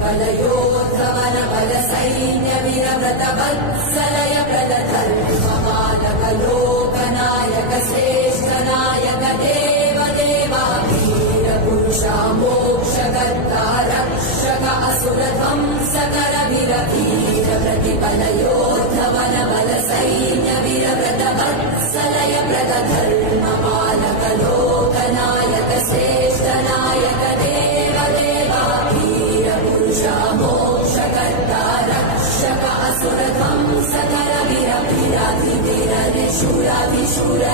प्रतिफलयोद्धवन बल सैन्य वीरव्रत वत्सलय प्रलधर्ममालक लोकनायक श्रेष्ठ नायक देव देवा वीर पुरुषा मोक्षकर्ता रक्षक असुर ध्वंसकर वीर वीर प्रतिफलयोद्धवन बल सैन्य वीरव्रत वत्सलय प्रलधर्ममालक लोकनायक श्रेष्ठ नायक देव देवा वीर पुरुषा मोक्षकर्ता रक्षक असुर ध्वंसकर वीर वीराधिवीर शूराधिशूर